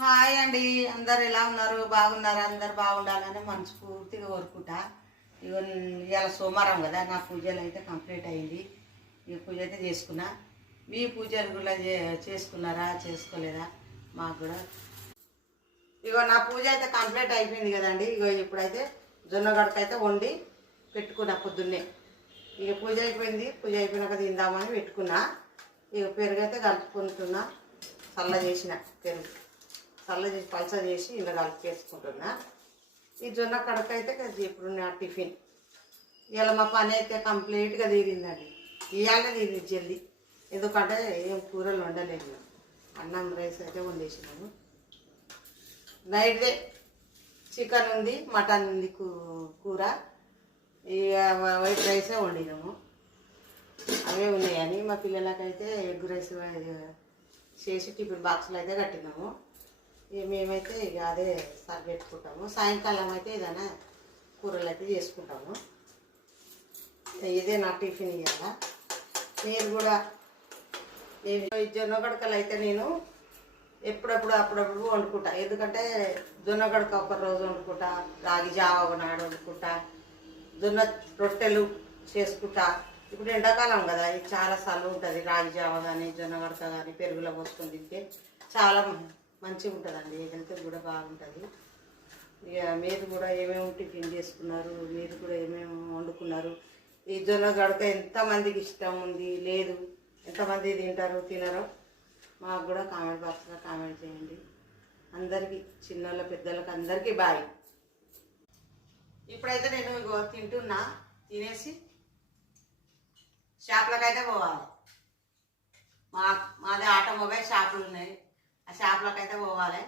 Hi అండి. అందరు ఎలా ఉన్నారు? బాగున్నారా? అందరు బాగుండాలని మనస్ఫూర్తిగా కోరుకుంటా. ఇక ఇవాళ సోమవారం కదా నా పూజలు అయితే కంప్లీట్ అయింది. ఈ పూజ అయితే చేసుకున్నా. మీ పూజలు కూడా చే- చేసుకున్నారా? చేసుకోలేదా? మాకు కూడా. ఇగో నా పూజ అయితే కంప్లీట్ అయిపోయింది కదండి. ఇగో ఇప్పుడైతే జొన్న గడక అయితే వండి పెట్టుకున్నా పొద్దున్నే. ఇక పూజ అయిపోయింది. పూజ అయిపోయినాక తిందామని పెట్టుకున్నా. ఇక పెరుగు అయితే కలుపుకుంటున్నా. చల్ల చేసిన పెరుగు. చల్ల చేసి పలస చేసి ఇలా కలిపేసుకుంటున్నా. ఈ జొన్న కడక అయితే ఇప్పుడు నా టిఫిన్. ఇలా మా పని అయితే కంప్లీట్గా తీరిందండి. ఇవాళ తీరింది జల్దీ ఎందుకంటే ఏం కూరలు వండలేదు. అన్నం రైస్ అయితే వండేసినాము. నైట్దే చికెన్ ఉంది మటన్ ఉంది కూ- కూర. ఇక వైట్ రైసే వండినాము. అవే ఉన్నాయని మా పిల్లలకైతే ఎగ్ రైస్ చేసి టిఫిన్ బాక్స్లో అయితే కట్టినాము. మేమైతే ఇక అదే సర్వ్ పెట్టుకుంటాము. సాయంకాలం అయితే ఏదైనా కూరలు అయితే చేసుకుంటాము. ఇదే నా టిఫిన్ ఇవాళ మీరు కూడా ఈ జొన్న గడకలు అయితే నేను ఎప్పుడప్పుడు అప్పుడప్పుడు వండుకుంటా. ఎందుకంటే జొన్న గడక ఒక రోజు వండుకుంటా రాగి జావ ఒకనాడు వండుకుంటా జొన్న రొట్టెలు చేసుకుంటా. ఇప్పుడు ఎండాకాలం కదా ఇది చాలా సార్లు ఉంటుంది. రాగి జావ కానీ జొన్న గడక కానీ పెరుగులో పోసుకొని తింటే చాలా మంచిగా ఉంటుందండి హెల్త్ కూడా బాగుంటుంది. ఇక మీరు కూడా ఏమేమి టిఫిన్ చేసుకున్నారు మీరు కూడా ఏమేమి వండుకున్నారు ఈ జొన్న గడక ఎంతమందికి ఇష్టం ఉంది లేదు ఎంతమంది తింటారు తినరో మాకు కూడా కామెంట్ బాక్స్లో కామెంట్ చేయండి. అందరికీ చిన్నోళ్ళ పెద్దలకి అందరికీ బాయ్. ఇప్పుడైతే నేను తింటున్నా తినేసి షాప్లకైతే పోవాలి. మా మాది ఆటోమొబైల్ షాపులు ఉన్నాయి ఆ షాప్లోకి అయితే పోవాలి.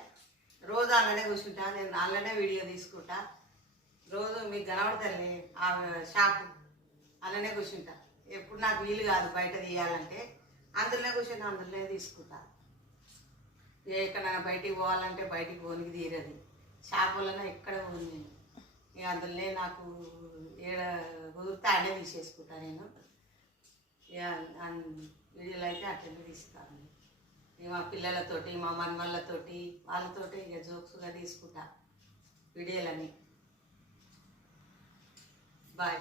రోజు అందులోనే కూర్చుంటా నేను అందులోనే వీడియో తీసుకుంటా. రోజు మీకు కనబడతాను ఆ షాప్ అందులోనే కూర్చుంటా. ఎప్పుడు నాకు వీలు కాదు బయట తీయాలంటే. అందులోనే కూర్చుంటా అందులోనే తీసుకుంటా. ఎక్కడైనా బయటికి పోవాలంటే బయటికి పోనికి తీరదు. షాపులోనే ఎక్కడ పోను నేను. ఇక అందులోనే నాకు ఏడ కుదిరితే అడే తీసేసుకుంటా నేను. ఇక వీడియోలు అయితే అట్లనే తీస్తాను. మా పిల్లలతోటి మా మన్మళ్ళతోటి వాళ్ళతోటి ఇక జోక్స్గా తీసుకుంటా. వీడియోలని బాయ్